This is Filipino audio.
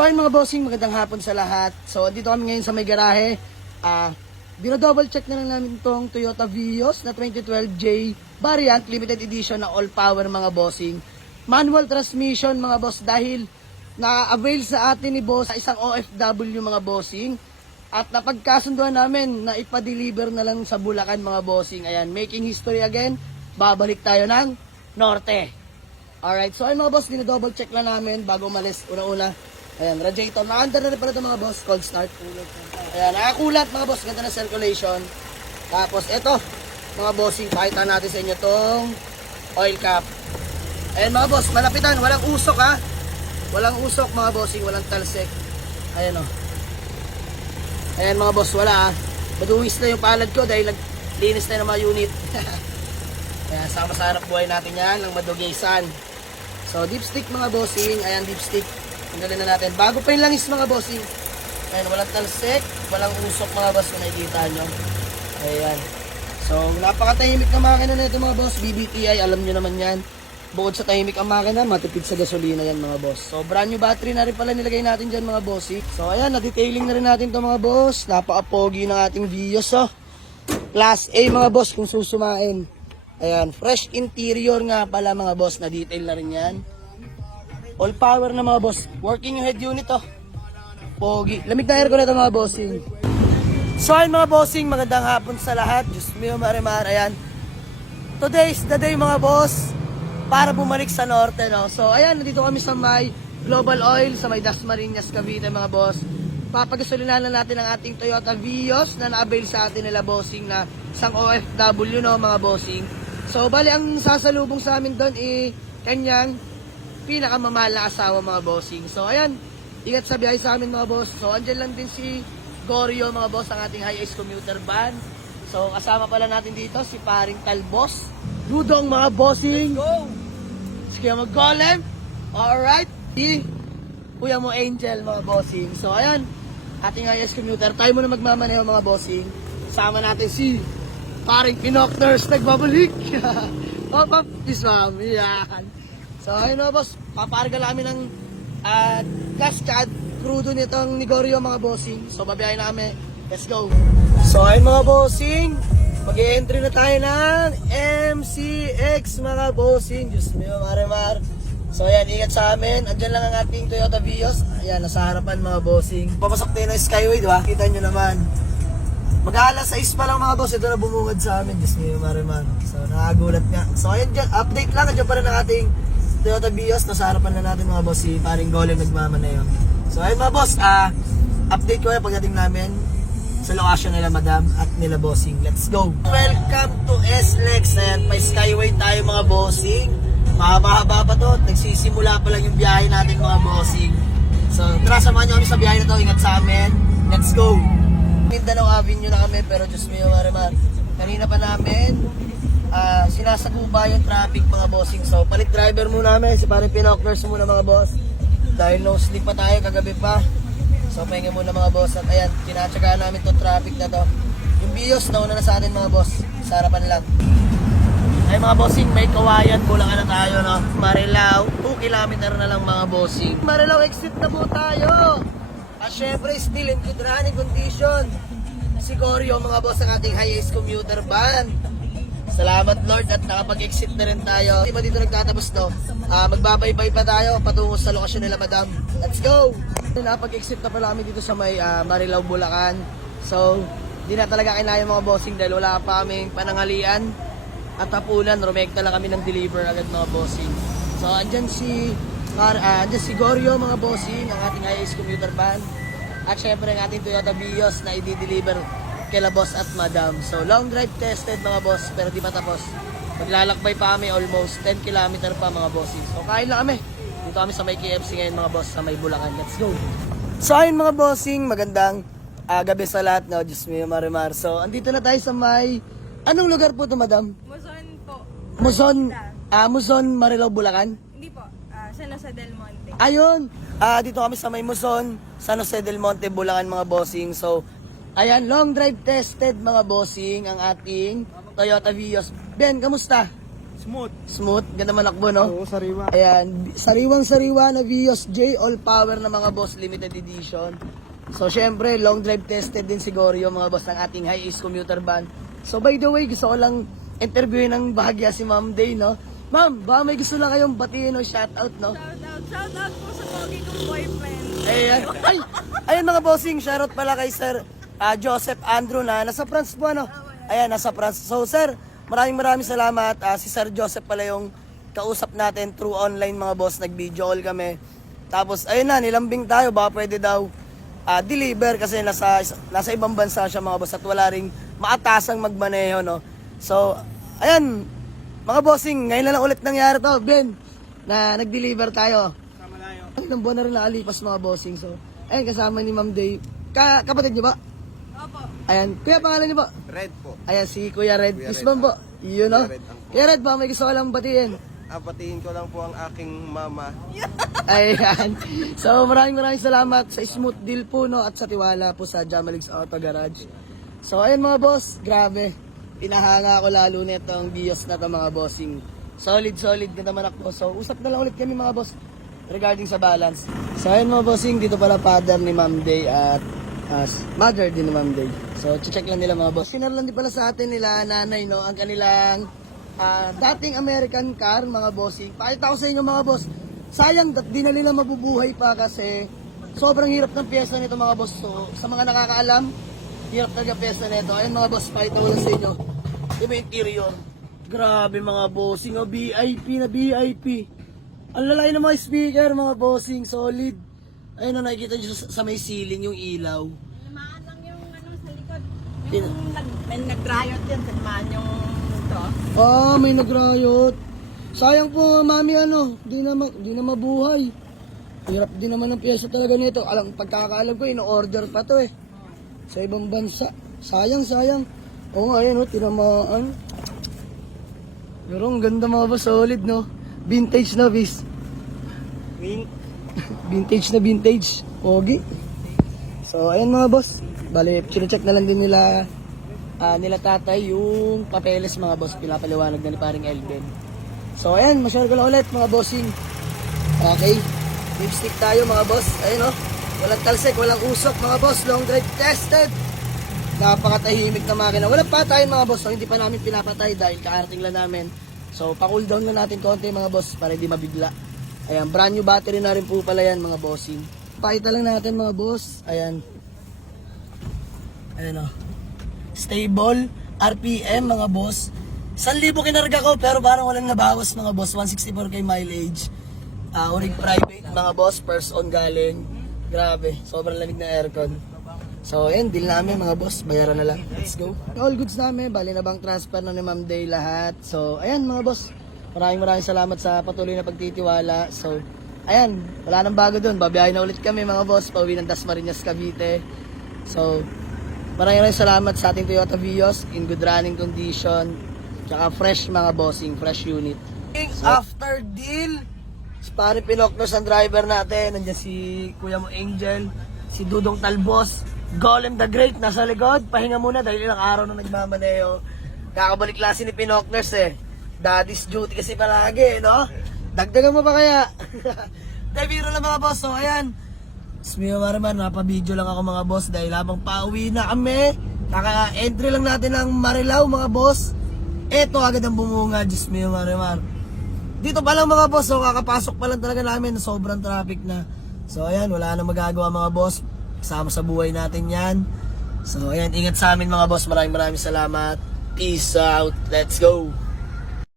So ayun mga bossing, magandang hapon sa lahat. So dito kami ngayon sa may garahe. Dino-double check na lang namin itong Toyota Vios na 2012J variant, limited edition na all power mga bossing. Manual transmission mga boss dahil na-avail sa atin ni boss sa isang OFW mga bossing. At napagkasunduan namin na ipa-deliver na lang sa Bulacan mga bossing. Ayan, making history again. Babalik tayo ng Norte. Alright, so ayun mga boss, dino-double check lang namin bago umalis. Una-una, ayan, radiator. Naka-under na rin pala ito mga boss, cold start. Ayan, nakakulat mga boss, ganda na circulation. Tapos ito, mga bossing, pakita natin sa inyo itong oil cap. Ayan mga boss, malapitan, walang usok ha. Walang usok mga bossing, walang talsik. Ayan o. Ayan mga boss, wala ha. Maduwis na yung palad ko dahil naglinis na yung mga unit. Ayan, sama sa harap buhay natin yan, ng madugisan. So, dipstick mga bossing, ayan dipstick. Tanggalin na natin. Bago pa yung langis mga bossing. Ayan, walang talsik, walang usok mga boss kung nakikita nyo. Ayan. So, napakatahimik na makina na ito mga boss. BBTI, alam nyo naman yan. Bukod sa tahimik ang makina, matipid sa gasolina yan mga boss. So, brand new battery na rin pala nilagay natin dyan mga bossing. So, ayan, na-detailing na rin natin to mga boss. Napaka-pogi ng ating Vios, oh. Class A mga boss kung susumain. Ayan, fresh interior nga pala mga boss, na-detail na rin yan. All power na mga boss. Working yung head unit, oh. Pogi. Lamig na aircon na ito mga bossing. So, ayan mga bossing, magandang hapon sa lahat. Diyos mio, marimar, ayan. Today is the day mga boss para bumalik sa Norte, no? So, ayan, nandito kami sa may Global Oil, sa may Dasmariñas, Cavite, mga boss. Papagasolinahan na natin ang ating Toyota Vios na na-avail sa atin nila, bossing, na isang OFW, no, mga bossing. So, bali, ang sasalubong sa amin doon, kanyang pinakamamahal na asawa, mga bossing. So, ayan, ingat sa biyahe sa amin, mga boss. So, andyan lang din si Goryo, mga boss, ang ating high-ace commuter van. So, kasama pala natin dito, si paring Talbos. Dudong, mga bossing. Let's go! Sige, mag-golem. Alright. Si kuya mo Angel, mga bossing. So, ayan. Ating high-ace commuter. Tayo muna magmamaneho, mga bossing. Sama natin si paring Pinocters. Nagbabalik. Pop, this ma'am. Yan. So, ayun mga boss. Paparga namin ng cascade. Crudo nitong Nigorio, mga bossing. So, babiyahin namin. Let's go. So, ayun mga bossing. Mag-i-entry na tayo ng MCX mga bossing. Diyos mio, marimar. So ayan, ingat sa amin. Andyan lang ang ating Toyota Vios. Ayan, nasa harapan mga bossing. Papasok tayo ng Skyway, diba? Kita nyo naman. Mag-aalas 6 pa lang mga boss. Ito na bumungad sa amin. Diyos mio, marimar. So nakagulat nga. So ayan, dyan, update lang. Andyan pa rin ang ating Toyota Vios. Nasa harapan na natin mga boss. Si paring Golem nagmamanayo. So ayun mga boss, update ko na pagdating namin sa lokasyon nila madam at nila bossing. Let's go! Welcome to SLEX. Ayan, pa Skyway tayo mga bossing. Mahaba-haba pa to. Nagsisimula pa lang yung biyahe natin mga bossing. So tara, samahan nyo kami sa biyahe na to. Ingat sa amin. Let's go! Mindanao Avenue na kami, pero Diyos mio marimar. Kanina pa namin sinasaguba yung traffic mga bossing. So palit driver muna namin. Si parang Pinocters muna mga boss. Dahil no sleep pa tayo kagabi pa. So, pahinga muna mga boss. At ayan, tinatsagaan namin itong traffic na to. Yung Vios, nauna na sa atin mga boss. Sa harapan lang. Ay mga bossing, may Kawayan. Bulacan na tayo, no? Marilao, 2 kilometer na lang mga bossing. Marilao, exit na po tayo. At syempre, still in good running condition. Si Goryo, mga boss, ang ating high-ace commuter van. Salamat Lord at nakapag-exit na rin tayo. Di ba dito nagtatapos to? Magbabaybay pa tayo patungo sa lokasyon nila madam. Let's go! Nakapag-exit na pala kami dito sa may Marilao, Bulacan. So, di na talaga kinaya mga bossing dahil wala pa kaming panangalian at hapunan. Rumekta lang kami ng deliver agad mga bossing. So, andyan si Goryo mga bossing, ang ating high-ace commuter van. At syempre ang ating Toyota Vios na i-deliver kila boss at madam. So, long drive tested mga boss, pero di pa tapos. Maglalakbay pa kami almost 10 km pa mga bossing. So, kain lang kami. Dito kami sa may KFC ngayon mga boss, sa may Bulacan. Let's go! So ayun mga bossing, magandang gabi sa lahat, no? Diyos mio marimar. So andito na tayo sa may, anong lugar po ito madam? Muzon po. Muzon, Marilao, Bulacan? Hindi po, San Jose del Monte. Ayun, dito kami sa may Muzon, San Jose del Monte, Bulacan mga bossing. So ayan, long drive tested mga bossing ang ating Toyota Vios. Ben, kamusta? Smooth. Ganda manakbo, no? Oo, sariwa. Ayan, sariwang-sariwa na Vios J All Power na mga boss, limited edition. So, syempre, long drive tested din siguro yung mga boss ng ating high-ace commuter van. So, by the way, gusto ko lang interviewin ng bahagya si Ma'am Day, no? Ma'am, baka may gusto lang kayong batiin o shoutout, no? Shout out po sa pogi kong boyfriend. Ayan, ayun mga bossing, shoutout pala kay Sir Joseph Andrew na nasa France po, ano? Ayan, nasa France. So, Sir, maraming salamat. Si Sir Joseph pala yung kausap natin through online mga boss, nag-video call kami. Tapos, ayun na, nilambing tayo, baka pwede daw deliver kasi nasa ibang bansa siya mga boss at wala ring maatasang magmaneho, no? So, ayan, mga bossing, ngayon na lang ulit nangyari to, Ben, na nag-deliver tayo. Sama tayo. Ilang buwan na rin nakalipas mga bossing. So, ayun, kasama ni Ma'am Day. Kapatid niyo ba? Opo. Ayan, kuya, pangalan niyo po? Red po. Ayan, si Kuya Red. Kuya Kisban Red, po. Yun, no? Kuya Red ang po. Kuya Red, ba may gusto ko lang batiin? Patiin ko lang po ang aking mama. Ayan. So, maraming salamat sa smooth deal po, no? At sa tiwala po sa Jamalix Auto Garage. So, ayun mga boss, grabe. Pinahanga ako lalo nito ang Vios na to mga bossing. Solid na naman ako. So, usap na lang ulit kami mga boss regarding sa balance. So, ayun mga bossing, dito pala father ni Ma'am Day at mother din ni Ma'am Day. So, check lang nila mga boss. Sinar lang din pala sa atin nila nanay, no? Ang kanilang dating American car, mga bossing. Pakita ko sa inyo mga boss. Sayang, di na nila mabubuhay pa kasi sobrang hirap ng pyesa nito mga boss. So, sa mga nakakaalam, hirap talaga pyesa nito. Ayun mga boss, pakita ko lang sa inyo. Yung interior. Grabe mga bossing, VIP na VIP. Ang lalaki ng mga speaker, mga bossing, solid. Ayun na, nakikita nyo sa may ceiling yung ilaw. Limaan lang yung sa likod. Tin- May nag-riot yan. Limaan yung truck. May nag-riot. Sayang po, mami, di na mabuhay. Hirap din naman ang pyesa talaga nito. Pagkakaalam ko, ino-order pa to eh. Sa ibang bansa. Sayang. Oo nga, ayun, tinamaan. Pero ang ganda mga boss, solid, no? Vintage na, bis. Vintage. Pogi. So, ayun mga boss. Bale, chinecheck na lang din nila tatay yung papeles mga boss. Pinapaliwanag na ni paring Elben. So, ayan, masyari ko lang ulit mga bossing. Okay. Lipstick tayo mga boss. Ayun, walang talsik, walang usok mga boss. Long drive tested. Napakatahimik na makina. Walang patayin mga boss. So, hindi pa namin pinapatay dahil kaarating lang namin. So, pa-cool down na natin konti mga boss para hindi mabigla. Ayan, brand new battery na rin po pala yan mga bossing. Pakita lang natin mga boss. Ayan. Ayan, stable, RPM mga boss. 1,000 kinarga ko pero parang walang nabawas mga boss. 164k mileage. Urig private mga boss. First on galing. Grabe, sobrang lamig na aircon. So, ayan, deal namin mga boss. Bayaran na lang. Let's go. All goods namin. Bali na bang transfer na ni Ma'am Day lahat. So, ayan mga boss. Maraming salamat sa patuloy na pagtitiwala. So, ayan, wala nang bago dun. Babiyahin na ulit kami mga boss. Pauwi ng Dasmariñas, Cavite. So, maraming salamat sa ating Toyota Vios in good running condition. Tsaka fresh mga bossing, fresh unit. After deal, si pare Pinocnos ang driver natin. Nandiyan si Kuya mo Angel, si Dudong Talbos, Golem the Great nasa likod. Pahinga muna dahil ilang araw na nagmamaneho. Kakabalik klase ni Pinocnos eh. Daddy's duty kasi palagi, no? Dagdagan mo pa kaya? Biro lang mga boss. So ayan, Smio Marimar, napabidyo lang ako mga boss dahil habang pauwi na kami, kaka-entry lang natin ng Marilao mga boss. Eto agad ang bumunga, Smio Marimar. Dito pa lang mga boss, so kakapasok pa lang talaga namin, sobrang traffic na. So ayan, wala na magagawa mga boss. Kasama sa buhay natin yan. So ayan, ingat sa amin mga boss. Maraming salamat. Peace out. Let's go.